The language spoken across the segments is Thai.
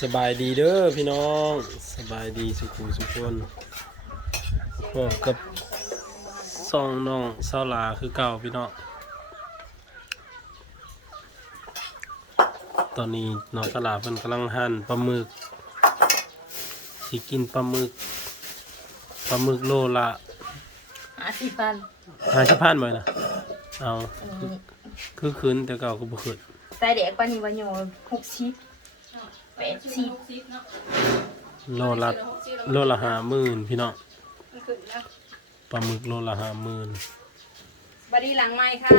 สบายดีเด้อพี่น้องสบายดีสุขุสุขคนพวกกับซองน้องเศร้าหลาคือเก่าพี่น้องตอนนี้น้องเศร้าหลาเพิ่นกำลังหั่นปลาหมึกสิกินปลาหมึกปลาหมึกโลละหาสิพันห้าสิบพันบ่นะเอาคือคืนแต่เก่าก็บ่คืนใส่เด็กปานิวันโยหกสิบ แปดสิบโลละโลละห้าหมื่นพี่น้องมันขึ้นแล้วปลาหมึกโลละห้าหมื่นบดดีหลังไม้ค่ะ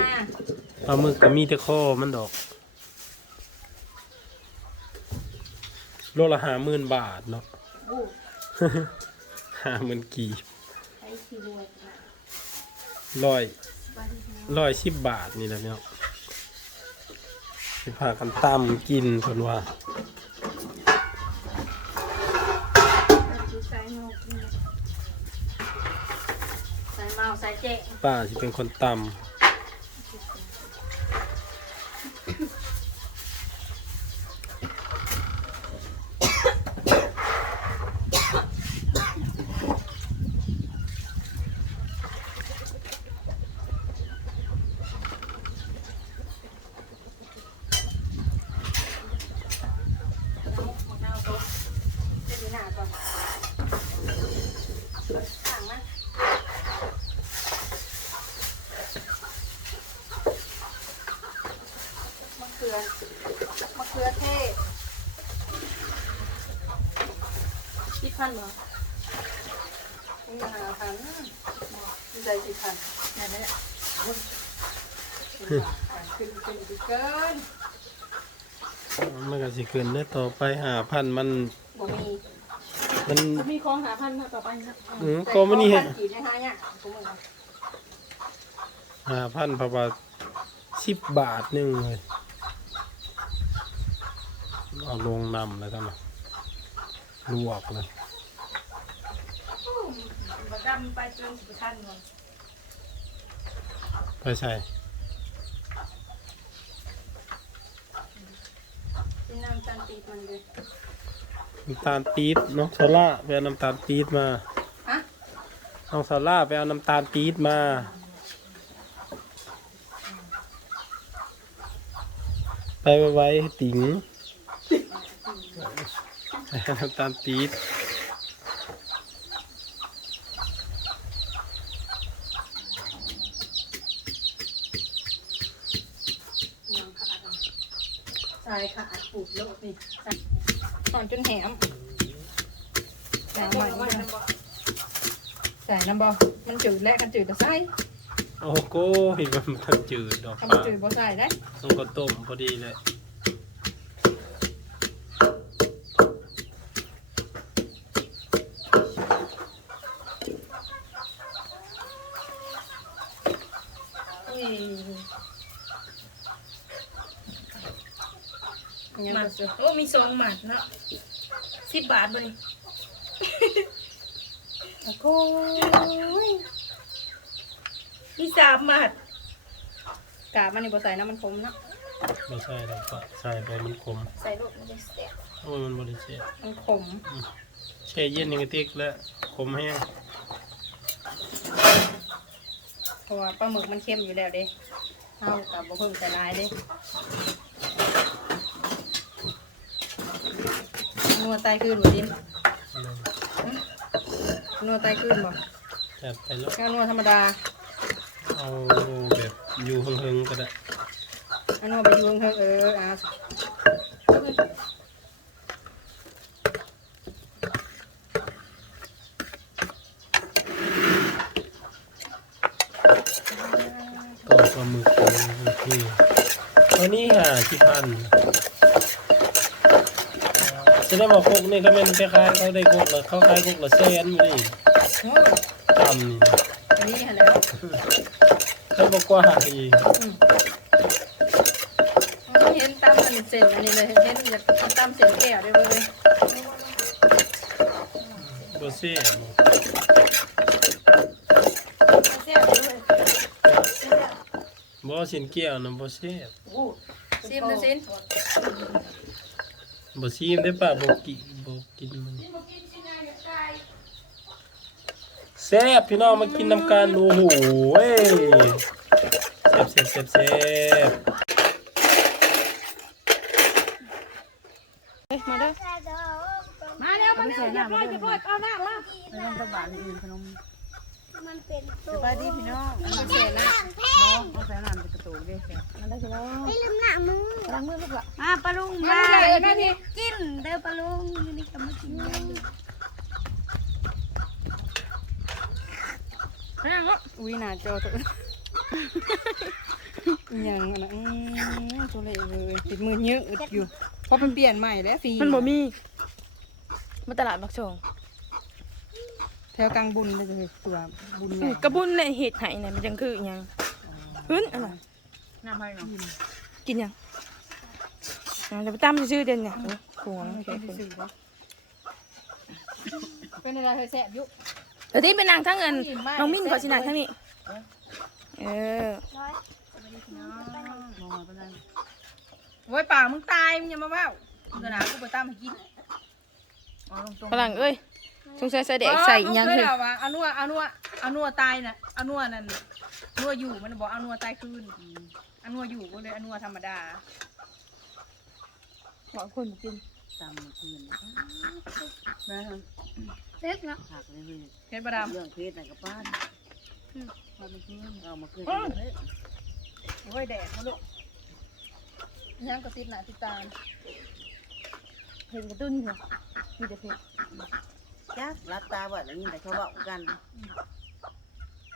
ปลาหมึกก็มีแต่ข้อมันดอก โลละห้าหมื่นบาทเนาะโอ้ห้าหมื่นกี่ใช้ทีรวยนะร้อยบดดีนะร้อยสิบบาทนี่แหละเนาะ สิพากันตำกินเพิ่นว่าใส่หมกนี่ใส่เมาใส่เจ๊ป้าสิเป็นคนตมะเขื อมะเขือเทศพี่พันเหรอนี่หาพันนี่ใจสิพันนั่นแหละขึ้นขึ้นขึ้นเกินำมันก็สิขึ้นได้ต่อไปหาพันมันบ่มีมันมีของหาพันมาต่อไปนะอืมก็ไม่นี่เห็เห็นนกี่ในห้าเนี่ยผมว่าหาพันเพราะว่าสิบบาทหนึงเลย เอาลงนำแล้วกันนะลวกเลยบดำไปจนสิบพันเลยไปใส่ที่น้ำตาลตีมันเลยน้ำตาลปี๊บน้องโซล่าไปเอาน้ำตาลปี๊บมาฮะน้องโซล่าไปเอาน้ำตาลปี๊บมา ไปไว้ไว้ให้ติ๋งไปเอา น้ำตาลปี๊บใช่ค่ะอัดปลูกโลกนี่ตอนจนแหมแต่ใส่ใหใหม่ม่มันใส่น้ำบอมันจืดและกันจืดก็ใส่โอ้โหมันมันจืดดอกถ้าฟ้ามันจืดบ่ใส่ได้ต้องก็ต้มพอดีเลย อุ้ยยัง ห มับ่ดสุดโอ้มีสองหมัดเนาะสิบบาทบ่นี่โอ้ยมีสามหมัดกาบมันนี่บ่ใส่น้ำมันคมเนาะไม่ใช่ดอกฟ้าใส่ไปมันขมใส่ลูกมันจะแซ่บโอ้ยมันบริเช่มันขมแช่เย็นในกระติกแล้วขมแห้งเพราะว่าปลาหมึกมันเค็มอยู่แล้วเด้เอากับบ่เพิ่มแต่ลายเด้ นัวไตขึ้นบ่ดินนัวไตขึ้นบ่แต่ไปแล้วแค่นัวธรรมดาเอาแบบอยู่เฮิงๆก็ได้อันนัวไปอยู่เพิ่งๆเอออะต้มปลาหมึกนี่ตัวนี้ค่ะที่พัน จะได้บอกคกนี่ก็เป็นคล้ายๆเขาได้คุกละเขาขายคกละแสนอยู่นี่โอ้ยตำนี่อันนี้หันแล้วเขาบอกว่าอีกเห็นตามมันเส้นอันนี้เลยเห็นอยากตามเส้นแก้วได้บ่เลยบ่เสียแซ่บเลยบ่สินเกี่ยวนะบ่เสีย โอ้ซิมดูซิ บ่ซีมได้ป่ะบ่กิบ่กินมันแซ่บพี่น้องมากินน้ำกันโอ้โหเว้ยแซ่บแซ่บแซ่บแซ่บเฮ้ยมาเด้อมาแล้วมาแล้วอย่าปล่อยอย่าปล่อยเอาหน้ามาไม่ต้องตะบานอื่นขนม มันเป็นสบายดีพี่น้องเอาเสร็จนะน้องเอาใส่น้ำเป็นกระตุกด้วยมาได้อพี่น้องไม่ลืมหน้ามือล้างมือลูกละมาปลาลุงมามาเลยนะพี่กินเด้อปลาลุงอยู่นี่ก็มากินได้นั่งเนาะอุ้ยหน้าจอตัวยังอะนะอืมตัวเล็กเลยติดมือเยอะอึดอยู่เพราะมันเปลี่ยนใหม่แล้วฟรีมันบ่มีมาตลาดบักชงแถ วกลางบุญเลยเลยตัวบุญใหญ่กระบุนในเห็ดไห้เนี่ยมันจังคืออิหยังพื้นอะไรน้ำให้เนาะกินยังอ่าเดี๋ยวไปตามชื่อเด่นเนี่ยโอ้โหโอเคเป็นสื่อปะเป็นอะไรเคยแสบอยุเดี๋ยวที่เป็นนางทั้งเงินน้องมิ้นขอชินางทั้งนี้เออมองมาเป็นไรโว้ยป่ามึงตายมึงอย่ามาว่าวเดี๋ยวนะกูไปตามให้กินเอาตรงฝรั่งเอ้ย สงสัยใส่เด็กใส่อิหยังคืคืออว่าเอานัวเอานัวเอานัวตายน่ะเอานัวนั่นนัวอยู่มันบอกเอานัวตายคืนเอานัวอยู่ก็เลยเอานัวธรรมดาบอกคนกินตามคืนแม่ทเล็กเนาะำผักเลยเพชรประดามเรื่องเพชรน่ะกับป้านป้านมันคืนเอามาคืนเลยโอ้ยแดดมาลูกยังกระติดหน้าติดตามเห็นกระตุ้นเหรอมีแต่เผ็ด จ้ารับตาบ่แล้วนี่แต่เขาบอกกัน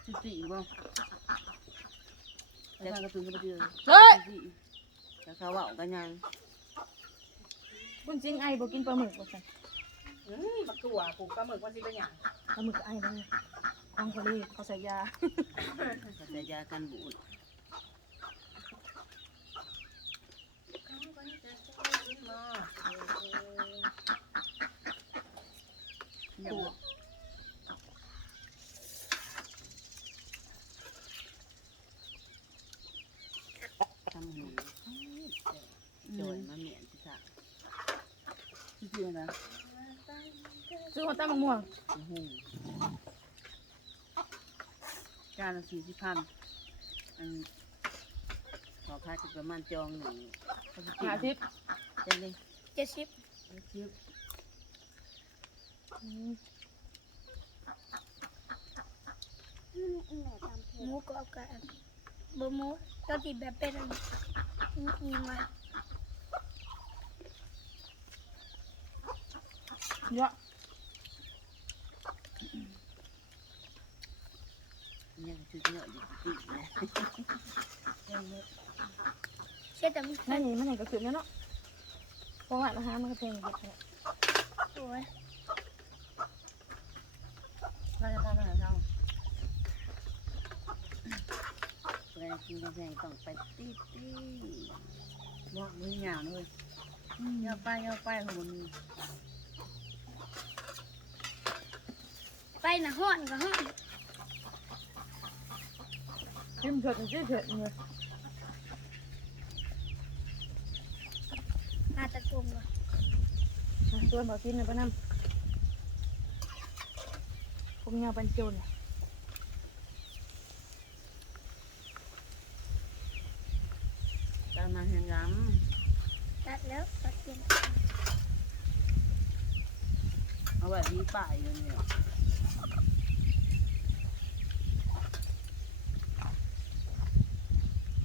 สิบสี่บ่แล้วก็ตื่นมาเดือนเฮ้ยแล้วเขาบอกกันยังคุณจริงไอ้บอกกินปลาหมึกบ่ใส่อืมบักถั่วปลูกปลาหมึกวันสิเป็นอย่างปลาหมึกไอ้ได้ของทะเลเขาใส่ยาเขาจะยากันบูดถั่วทำหูจอยมาเหมียนที่ค่ะที่เพื่อนนะซื้อหัวตั้มะม่วงหูจานละสี่สิบพันอันขอค่าจะประมาณจองหนึ่งหาทิพเจ้าเลยเจ็ดสิบชิบ หมูกรอบกับบะหมูก็ติดแบบเป็นอันนี้ยังไงเยอะเนี่ยชุดเนื้อดิบดิบเลยเชื่อแต่ไม่นั่นนี่มันไหนก็คือเนี่ยเนาะเพราะว่าอาหารมันก็แพงเยอะเลย สวย เราจะทำอะไรเรา แรงกินแรงต้องไปตีตีบอกมือหยาบเลยเงาไปเงาไปหัวมือไปนะห้อนก็ห้อนจิ้มเผ็ดจิ้มเผ็ดเนี่ยอาตะกุมก็ตัวบอกกินนะป้าน้ำผมยาวบรรจุเนี่ย ตามมาเห็นย้ ตัดแล้วตัดกินำ เอาไว้ที่ป่ายอยู่เนี่ย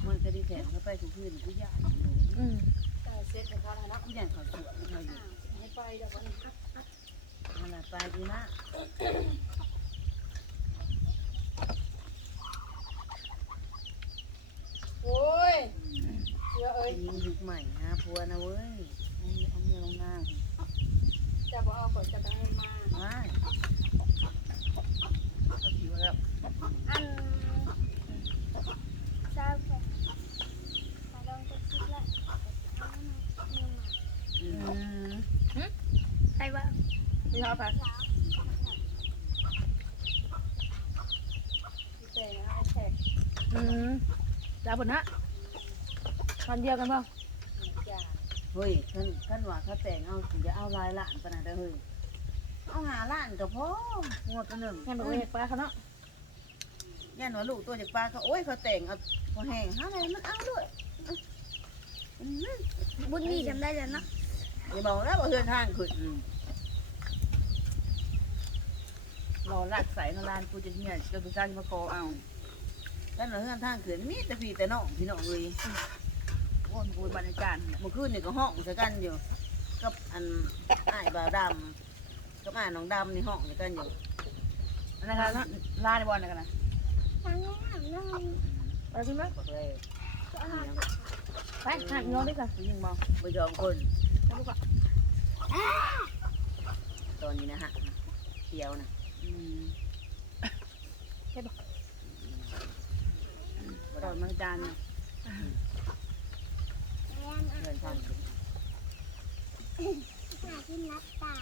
มันก็ดีแถมเข้าไปทุกคืนกูอยากอยู่อืมเซ็ตเป็นพอแล้วเนาะกูอยากเขาสวนเขาอยู่ไม่ไปเดี๋ยววันนี้มันละไปดีนะโอ้ยเชื่อเอ้ย ยิงยุคใหม่ฮะพัวนะเว้ยเอาเมียลงหน้า จะบอกเอาฝนจะไปให้มา ว้ายก็ผิวแล้ว อันเจ้าแค่มาลองจะคิดละเอามาเนื้อหมา อืม ใครว่า พี่เขาผัด แต่นะไอ้แขก อืมจ้าบนฮะวันเดียวกันเปล่าจ่าเฮ้ยขั้นขั้นว่าเขาแต่งเอาอย่าเอาลายล้านปะนะเด้อเฮ้ยเอาหาล้านก็พองวดตัวหนึ่งงั้นบอกเอกปลาเขาเนาะย่านว่าลูกตัวจากปลาเขาโอ้ยเขาแต่งเอาพอแห้งหาอะไรมันเอาด้วยอืมบุญมีจำได้แล้วเนาะอย่าบอกนะว่าเฮือนทางขึ้นอืมรอลากใส่นลานกูจะเนี่ยจะไปสร้างมาโกเอา ท่านเราเฮือนทางขึ้นมีแต่พี่แต่น้องพี่น้องเลยโอ้ยกูบรรยากาศเมื่อคืนนี่ก็ห้องใส่กันอยู่กับอันอ้ายบ่าวดำกับอ้ายน้องดำในห้องใส่กันอยู่อันนั้นนะลาในบอลนะกันนะทางนี้ทางนั้นไปกินไหมบอกเลยไปหักน้องด้วยกันยิงมองไปยอมคนไปดูก่อนตอนนี้นะฮะเดียวนะอืมใช่ปะ ตอนมันจานนะแม่เดินทางหาที่นับตา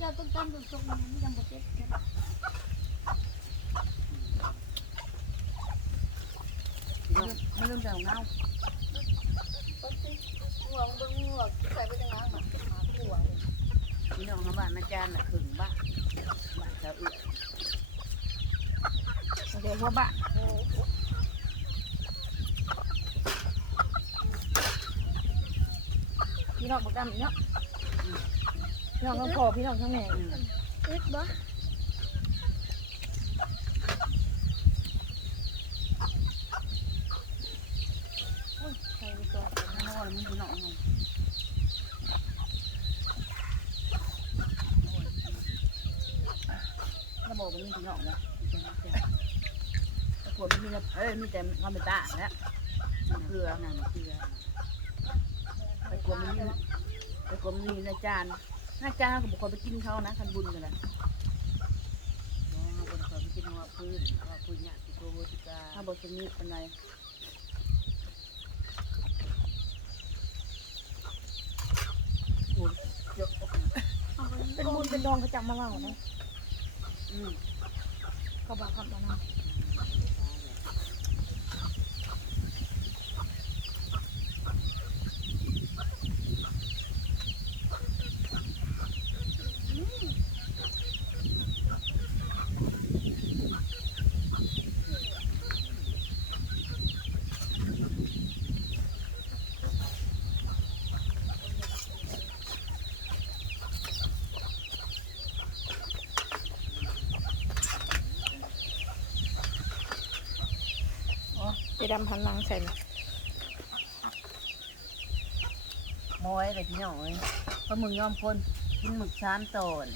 เราต้องการตรงๆนั้นยังบ่เจ็บกันไม่เริ่มจากของเน่าหัวบิ่งหัวใส่ไปจังนั้นแบบหาหัวพี่น้องเขาบ้านอาจารย์น่ะขึงบ้านบ้านชาเอื้อ เดี๋ยวหัวบะพี่น้องบอกดำอีกเนาะพี่น้องทั้งพ่อพี่น้องทั้งแม่อืมอึดบ่ใครมีตัวน้องมันพี่น้องเขาระบบมันมีพี่น้องนะตะ กวดมันมีแต่เอ้ยมีแต่คอมพิวเตอร์แล้วเกลือน่ะมันเกลือตะกวดมันมีตะกวดมันมีอาจารย์อาจารย์ก็บอกว่าไปกินเขานะคันบุญกันนะอ๋อเขาบอกว่าไปกินหัวพื้นหัวพื้นเนี่ยติโกโหติกาถ้าบอกจะมีเป็นไรเยอะเอาไปเป็นบุญเป็นดองเขาจับมาเล่าเนาะอืมเขาบอกคำมาเน ดำพันลังใส่หน่อยมอยแต่พี่น้องเอ้ยเพราะมึงยอมคนกินหมึกสามตน